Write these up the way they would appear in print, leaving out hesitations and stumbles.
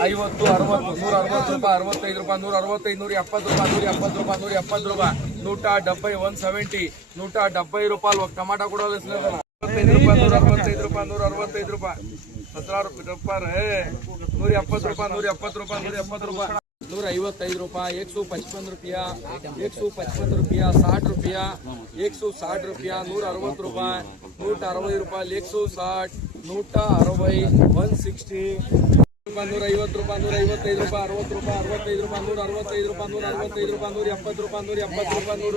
50, 60, 160 ರೂಪಾಯಿ, 65 ರೂಪಾಯಿ, 165, 170 ರೂಪಾಯಿ, 170 ರೂಪಾಯಿ, 170, 170, 170 ರೂಪಾಯಿ. ಟಮಾಟಾ ಕೂಡ 165 ರೂಪಾಯಿ, 165 ರೂಪಾಯಿ, 165 ರೂಪಾಯಿ, 17 ರೂಪಾಯಿ, 170 ರೂಪಾಯಿ, 170 ರೂಪಾಯಿ, 170 ರೂಪಾಯಿ, 155 ರೂಪಾಯಿ, 155 ರೂಪಾಯಿ, 155 ರೂಪಾಯಿ, 60 ರೂಪಾಯಿ, 160 ರೂಪಾಯಿ, 160 ರೂಪಾಯಿ, 160 ರೂಪಾಯಿ, 160, 160, 160, 150 ರೂಪಾಯಿ, 155 ರೂಪಾಯಿ, 60 ರೂಪಾಯಿ, 65 ರೂಪಾಯಿ, 165 ರೂಪಾಯಿ, 165 ರೂಪಾಯಿ, 170 ರೂಪಾಯಿ, 170 ರೂಪಾಯಿ, 170 ರೂಪಾಯಿ, 170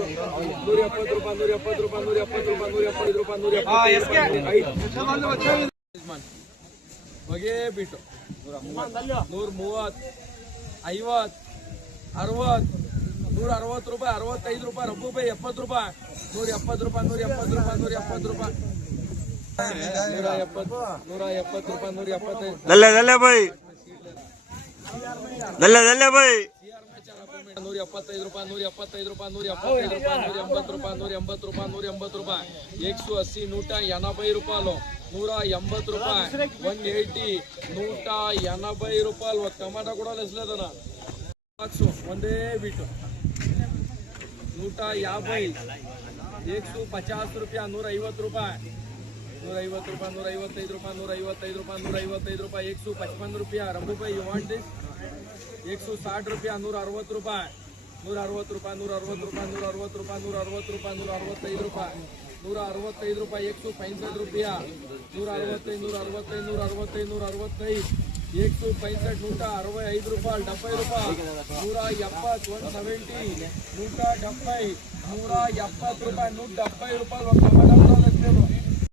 ರೂಪಾಯಿ, 170 ರೂಪಾಯಿ, 170 ರೂಪಾಯಿ, ಹೊಗೆ ಬಿಟ್ಟು 130, 50, 60, 160 ರೂಪಾಯಿ, 65 ರೂಪಾಯಿ, ರಬ್ಬು ರೂಪಾಯಿ, 70 ರೂಪಾಯಿ, 170 ರೂಪಾಯಿ, 170 ರೂಪಾಯಿ, 170 ರೂಪಾಯಿ, 170 ರೂಪಾಯಿ, 175. ದಲ್ಲೆ ಭಾಯ್ 175 ರೂಪಾಯಿ, 175 ರೂಪಾಯಿ, 175 ರೂಪಾಯಿ, 180 ರೂಪಾಯಿ, 180 ರೂಪಾಯಿ, 180 ರೂಪಾಯಿ, 180, 180 ರೂಪಾಯಿ, 180 ರೂಪಾಯಿ, 180, 180 ರೂಪಾಯಿ. ಟಮಾಟಾ ಕೂಡ ಲೆಸ್ಲೇದನ ಒಂದೇ ಬಿಟ್ಟು 150, 150 ರೂಪಾಯಿ, 150 ರೂಪಾಯಿ, 150 ರೂಪಾಯಿ, 155 ರೂಪಾಯಿ, 155 ರೂಪಾಯಿ, 155 ರೂಪಾಯಿ, 155 ರೂಪಾಯಿ, ರಬ್ಬು ರೂಪಾಯಿ, ಯು ವಾಂಟ್ ದಿಸ್ 160 ರೂಪಾಯಿ, 160 ರೂಪಾಯಿ, 160 ರೂಪಾಯಿ, 160 ರೂಪಾಯಿ, 160 ರೂಪಾಯಿ, 160 ರೂಪಾಯಿ, 165 ರೂಪಾಯಿ, 165 ರೂಪಾಯಿ, 165 ರೂಪಾಯಿ, 165, 165, 165, 165, 165, 165 ರೂಪಾಯಿ, 70 ರೂಪಾಯಿ, 170, 170, 170, 170 ರೂಪಾಯಿ, 170 ರೂಪಾಯಿ.